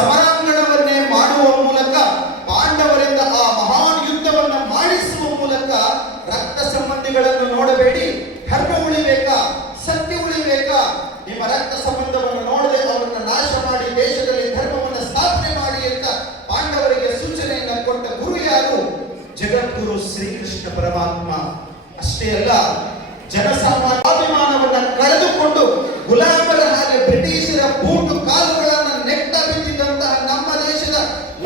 ಸಮರಾಂಗಣವನ್ನೇ ಮಾಡುವ ಮೂಲಕ, ಪಾಂಡವರಿಂದ ಆ ಮಹಾನ್ ಯುದ್ಧವನ್ನ ಮಾಡಿಸುವ ಮೂಲಕ ರಕ್ತ ಸಂಬಂಧಿಗಳನ್ನು ನೋಡಬೇಡಿ, ಧರ್ಮ ಉಳಿಬೇಕಾ, ಸತ್ಯ ಉಳಿಬೇಕಾ, ನಿಮ್ಮ ರಕ್ತ ಸಂಬಂಧವನ್ನು ನೋಡದೆ ಅವರನ್ನ ನಾಶ ಮಾಡಿ ದೇಶದಲ್ಲಿ ಧರ್ಮವನ್ನು ಸ್ಥಾಪನೆ ಮಾಡಿ ಅಂತ ಪಾಂಡವರಿಗೆ ಸೂಚನೆಯನ್ನ ಕೊಟ್ಟ ಗುರು ಯಾರು? ಜಗದ್ಗುರು ಶ್ರೀಕೃಷ್ಣ ಪರಮಾತ್ಮ. ಅಷ್ಟೇ ಅಲ್ಲ, ಜನಸಾಮಾನ್ಯ ಅಭಿಮಾನವನ್ನ ಕಳೆದುಕೊಂಡು ಗುಲಾಮರ ಹಾಗೆ ಬ್ರಿಟಿಷರ ಬೂಟು ಕಾಲುಗಳನ್ನು ನೆಟ್ಟ ಬಿದ್ದಿದ್ದಂತಹ ನಮ್ಮ ದೇಶದ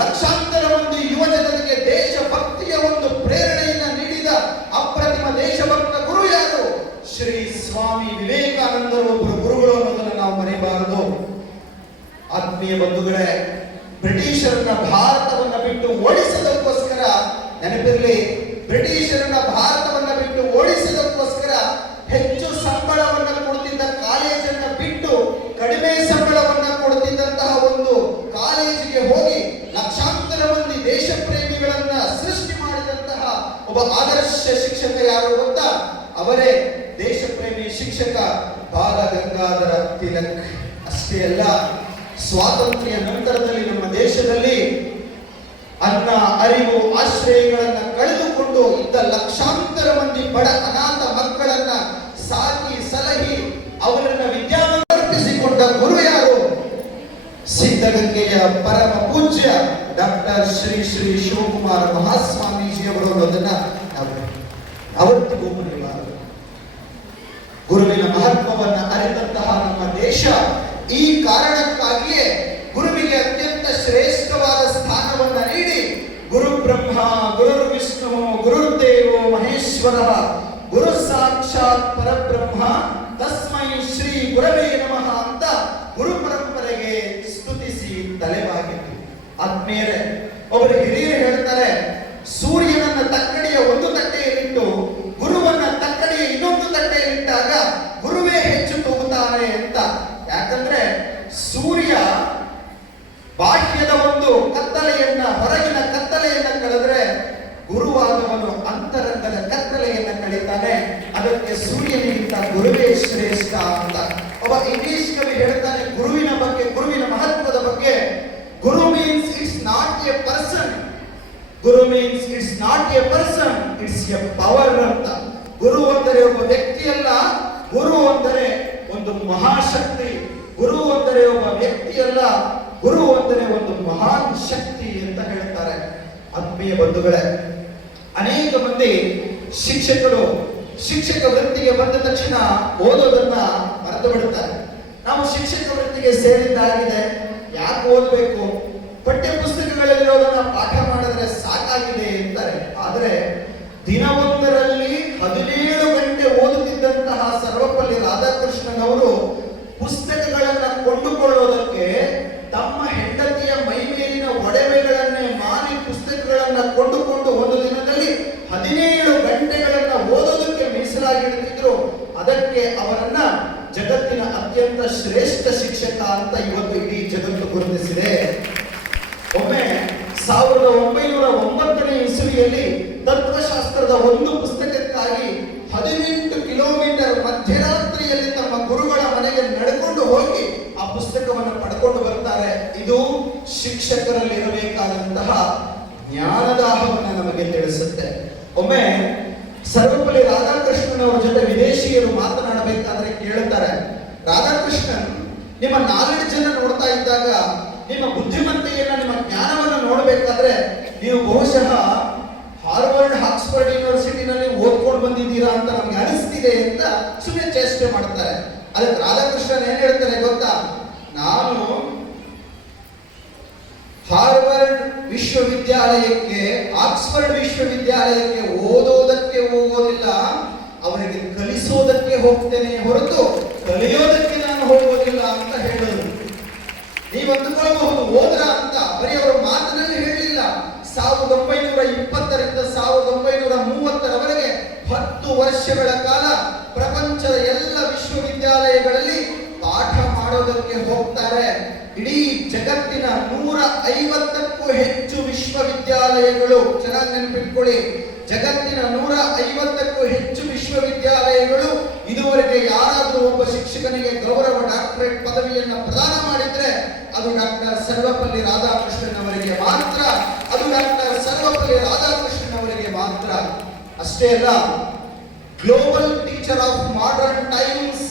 ಲಕ್ಷಾಂತರ ಮಂದಿ ಯುವ ಜನರಿಗೆ ದೇಶಭಕ್ತಿಯ ಒಂದು ಪ್ರೇರಣೆಯನ್ನ ನೀಡಿದ ಅಪ್ರತಿಮ ದೇಶಭಕ್ತ ಗುರು ಯಾರು? ಶ್ರೀ ಸ್ವಾಮಿ ವಿವೇಕಾನಂದರು ಒಬ್ಬರು ಗುರುಗಳು ಅನ್ನೋದನ್ನು ನಾವು ಮರೆಯಬಾರದು. ಆತ್ಮೀಯ ಬಂಧುಗಳೇ, ಬ್ರಿಟಿಷರನ್ನ ಭಾರತವನ್ನ ಬಿಟ್ಟು ಓಡಿಸೋದಕ್ಕೋಸ್ಕರ, ನೆನಪಿರಲಿ, ಬ್ರಿಟಿಷರನ್ನ ಭಾರತವನ್ನ ಬಿಟ್ಟು ಓಡಿಸೋದಕ್ಕೋಸ್ಕರ ಹೆಚ್ಚು ಸಂಬಳವನ್ನ ಕೊಡ್ತಿದ್ದ ಕಾಲೇಜನ್ನ ಬಿಟ್ಟು ಕಡಿಮೆ ಸಂಬಳವನ್ನ ಕೊಡ್ತಿದ್ದಂತಹ ಒಂದು ಕಾಲೇಜಿಗೆ ಹೋಗಿ ಲಕ್ಷಾಂತರ ಮಂದಿ ದೇಶ ಪ್ರೇಮಿಗಳನ್ನ ಸೃಷ್ಟಿ ಮಾಡಿದಂತಹ ಒಬ್ಬ ಆದರ್ಶ ಶಿಕ್ಷಕ ಯಾರು ಗೊತ್ತಾ? ಅವರೇ ದೇಶ ಪ್ರೇಮಿ ಶಿಕ್ಷಕ ಬಾಲ ಗಂಗಾಧರ ತಿಲಕ್. ಅಷ್ಟೇ ಅಲ್ಲ, ಸ್ವಾತಂತ್ರ್ಯ ನಂತರದಲ್ಲಿ ನಮ್ಮ ದೇಶದಲ್ಲಿ ಅನ್ನ, ಅರಿವು, ಆಶ್ರಯಗಳನ್ನ ಕಳೆದುಕೊಂಡು ಇದ್ದ ಲಕ್ಷಾಂತರ ಮಂದಿ ಬಡ ಅನಾಥ ಮಕ್ಕಳನ್ನ ಸಾಕಿ ಸಲಹಿ ಅವರನ್ನ ವಿದ್ಯಾವಂತರಿಸಿಕೊಂಡ ಗುರು ಯಾರು? ಸಿದ್ಧಗಂಗೆಯ ಪರಮ ಪೂಜ್ಯ ಡಾಕ್ಟರ್ ಶ್ರೀ ಶ್ರೀ ಶಿವಕುಮಾರ ಮಹಾಸ್ವಾಮೀಜಿ ಅವರು ಅನ್ನೋದನ್ನ ಅವತ್ತಿಗೂ ಮರೆಯಬಾರದು. ಗುರುವಿನ ಮಹತ್ವವನ್ನ ಅರಿತಂತಹ ನಮ್ಮ ದೇಶ ಈ ಕಾರಣಕ್ಕಾಗಿಯೇ ಗುರುವಿಗೆ ಅತ್ಯಂತ ಶ್ರೇಷ್ಠವಾದ ಸ್ಥಾನವನ್ನ ನೀಡಿ ಗುರು ಬ್ರಹ್ಮ ಗುರು ವಿಷ್ಣು ಗುರುದೇವೋ ಮಹೇಶ್ವರ ಗುರು ಸಾಕ್ಷಾತ್ ಪರಬ್ರಹ್ಮ ತಸ್ಮೈ ಶ್ರೀ ಗುರವೇ ನಮಃ ಅಂತ ಗುರು ಪರಂಪರೆಗೆ ಸ್ತುತಿಸಿ ತಲೆಬಾಗಿತ್ತು. ಆತ್ಮೀಯರೇ, ಒಬ್ಬರು ಹಿರಿಯರು ಹೇಳ್ತಾರೆ, ಸೂರ್ಯನನ್ನ ತಕ್ಕಡಿಯ ಒಂದು ತಟ್ಟೆಯಲ್ಲಿಟ್ಟು ಗುರುವನ್ನ ತಕ್ಕಡಿಯ ಇನ್ನೊಂದು ತಟ್ಟೆಯಲ್ಲಿಟ್ಟಾಗ ಗುರುವೇ ಹೆಚ್ಚು ತೂಗುತ್ತಾನೆ ಅಂತ. ಯಾಕಂದ್ರೆ ಸೂರ್ಯ ಬಾಹ್ಯದ ಒಂದು ಕತ್ತಲೆಯನ್ನ, ಹೊರಗಿನ ಕತ್ತಲೆಯನ್ನ ಕಳೆದ್ರೆ ಗುರುವಾದವನು ಅಂತರಂಗದ ಕತ್ತಲೆಯನ್ನ ಕಳೀತಾನೆ. ಅದಕ್ಕೆ ಸೂರ್ಯನಿಗಿಂತ ಗುರುವೇ ಶ್ರೇಷ್ಠ ಅಂತ. ಒಬ್ಬ ಇಂಗ್ಲಿಷ್ ಕವಿ ಹೇಳ್ತಾನೆ ಗುರುವಿನ ಬಗ್ಗೆ, ಗುರುವಿನ ಮಹತ್ವದ ಬಗ್ಗೆ, ಗುರು means it's not a person, ಗುರು means it's not a person, it's a power ಅಂತ. ಗುರು ಅಂದರೆ ಒಬ್ಬ ವ್ಯಕ್ತಿ ಅಲ್ಲ, ಗುರು ಅಂದರೆ ಒಂದು ಮಹಾಶಕ್ತಿ. ಗುರು ಅಂದರೆ ಒಬ್ಬ ವ್ಯಕ್ತಿ ಅಲ್ಲ, ಗುರು ಅಂದರೆ ಒಂದು ಮಹಾನ್ ಶಕ್ತಿ ಅಂತ ಹೇಳ್ತಾರೆ. ಆತ್ಮೀಯ ಬಂಧುಗಳೇ, ಅನೇಕ ಮಂದಿ ಶಿಕ್ಷಕರು ಶಿಕ್ಷಕ ವೃತ್ತಿಗೆ ಬಂದ ತಕ್ಷಣ ಓದೋದನ್ನ ಮರೆತು ಬಿಡುತ್ತಾರೆ. ನಾವು ಶಿಕ್ಷಕ ವೃತ್ತಿಗೆ ಸೇರಿದ್ದಾಗಿದೆ, ಯಾಕೆ ಓದಬೇಕು, ಪಠ್ಯ ಪುಸ್ತಕಗಳಲ್ಲಿರೋದನ್ನ ಪಾಠ ಮಾಡಿದ್ರೆ ಸಾಕಾಗಿದೆ ಅಂತಾರೆ. ಆದರೆ ದಿನವೊಂದರಲ್ಲಿ 17 ಗಂಟೆ ಓದುತ್ತಿದ್ದಂತಹ ಸರ್ವಪಲ್ಲಿ ರಾಧಾಕೃಷ್ಣನ್ ಪುಸ್ತಕಗಳನ್ನ ಕೊಂಡುಕೊಳ್ಳೋದಕ್ಕೆ ತಮ್ಮ ಹೆಂಡತಿಯ ಮೈಮೇಲಿನ ಒಡವೆಗಳನ್ನೇ ಮಾರಿ ಪುಸ್ತಕಗಳನ್ನ ಕೊಂಡುಕೊಂಡು ಒಂದು ದಿನದಲ್ಲಿ 17 ಗಂಟೆಗಳನ್ನ ಓದೋದಕ್ಕೆ ಮೀಸಲಾಗಿಡುತ್ತಿದ್ರು. ಅದಕ್ಕೆ ಅವರನ್ನ ಜಗತ್ತಿನ ಅತ್ಯಂತ ಶ್ರೇಷ್ಠ ಶಿಕ್ಷಕ ಅಂತ ಇವತ್ತು ಇಡೀ ಜಗತ್ತು ಗುರುತಿಸಿದೆ. ಒಮ್ಮೆ 1909ನೇ ಇಸವಿಯಲ್ಲಿ ತತ್ವಶಾಸ್ತ್ರದ ಒಂದು ಪುಸ್ತಕಕ್ಕಾಗಿ 18 ಕಿಲೋಮೀಟರ್ ಮಧ್ಯರಾತ್ರಿಯಲ್ಲಿ ತಮ್ಮ ಗುರುಗಳ ಮನೆಗೆ ನಡೆಕೊಂಡು ಹೋಗಿ ಆ ಪುಸ್ತಕವನ್ನು ಪಡ್ಕೊಂಡು ಬರ್ತಾರೆ. ಇದು ಶಿಕ್ಷಕರಲ್ಲಿ ಇರಬೇಕಾದಂತಹ ಜ್ಞಾನದಾಹವನ್ನು ನಮಗೆ ತಿಳಿಸುತ್ತೆ. ಒಮ್ಮೆ ಸರ್ವಪಲ್ಲಿ ರಾಧಾಕೃಷ್ಣನ್ ಅವರ ಜೊತೆ ವಿದೇಶಿಯರು ಮಾತನಾಡಬೇಕಾದ್ರೆ ಕೇಳುತ್ತಾರೆ, ರಾಧಾಕೃಷ್ಣನ್, ನಿಮ್ಮ ನಾಲೆಡ್ಜ್ ಅನ್ನು ನೋಡ್ತಾ ಇದ್ದಾಗ, ನಿಮ್ಮ ಬುದ್ಧಿಮತ್ತೆಯನ್ನ, ನಿಮ್ಮ ಜ್ಞಾನವನ್ನು ನೋಡಬೇಕಾದ್ರೆ ನೀವು ಬಹುಶಃ ಹಾರ್ವರ್ಡ್, ಆಕ್ಸ್ಫರ್ಡ್ ಯೂನಿವರ್ಸಿಟಿನಲ್ಲಿ ಓದ್ಕೊಂಡು ಬಂದಿದ್ದೀರಾ ಅಂತ ನಮ್ಗೆ ಅನಿಸ್ತಿದೆ ಅಂತ ಸುಮ್ಮನೆ ಚೇಷ್ಟೆ ಮಾಡ್ತಾರೆ. ಅದಕ್ಕೆ ರಾಧಾಕೃಷ್ಣನ್ ಏನ್ ಹೇಳ್ತಾರೆ ಗೊತ್ತಾ? ನಾನು ಹಾರ್ವರ್ಡ್ ವಿಶ್ವವಿದ್ಯಾಲಯಕ್ಕೆ, ಆಕ್ಸ್ಫರ್ಡ್ ವಿಶ್ವವಿದ್ಯಾಲಯಕ್ಕೆ ಓದೋದಕ್ಕೆ ಹೋಗೋದಿಲ್ಲ, ಅವರಿಗೆ ಕಲಿಸೋದಕ್ಕೆ ಹೋಗ್ತೇನೆ ಹೊರತು ಕಲಿಯೋದಕ್ಕೆ ನಾನು ಹೋಗೋದಿಲ್ಲ ಅಂತ ಹೇಳಿದ್ರು. ನೀವು ಅಂದುಕೊಳ್ಳಬಹುದು ಹೋದ್ರ ಅಂತ, ಬರೀ ಅವರ ಮಾತಿನಲ್ಲಿ ಹೇಳಲಿಲ್ಲ. 1920ರಿಂದ 1930ರವರೆಗೆ 10 ವರ್ಷಗಳ ಕಾಲ ಪ್ರಪಂಚದ ಎಲ್ಲ ವಿಶ್ವವಿದ್ಯಾಲಯಗಳಲ್ಲಿ ಪಾಠ ಮಾಡೋದಕ್ಕೆ ಹೋಗ್ತಾರೆ. ಇಡೀ ಜಗತ್ತಿನ 150ಕ್ಕೂ ಹೆಚ್ಚು ವಿಶ್ವವಿದ್ಯಾಲಯಗಳು, ಚೆನ್ನಾಗಿ ನೆನಪಿಟ್ಕೊಳ್ಳಿ, ಜಗತ್ತಿನ 150ಕ್ಕೂ ಹೆಚ್ಚು ವಿಶ್ವವಿದ್ಯಾಲಯಗಳು ಇದುವರೆಗೆ ಯಾರಾದರೂ ಒಬ್ಬ ಶಿಕ್ಷಕನಿಗೆ ಗೌರವ ಡಾಕ್ಟರೇಟ್ ಪದವಿಯನ್ನ ಪ್ರದಾನ ಮಾಡಿದ್ರೆ ಅದು ಡಾಕ್ಟರ್ ಸರ್ವಪಲ್ಲಿ ರಾಧಾಕೃಷ್ಣನ್ ಅವರಿಗೆ ಮಾತ್ರ. ಅದು ಡಾಕ್ಟರ್ ಸರ್ವಪಲ್ಲಿ ರಾಧಾಕೃಷ್ಣನ್ ಅವರಿಗೆ ಮಾತ್ರ. ಅಷ್ಟೇ ಅಲ್ಲ, global teacher of modern times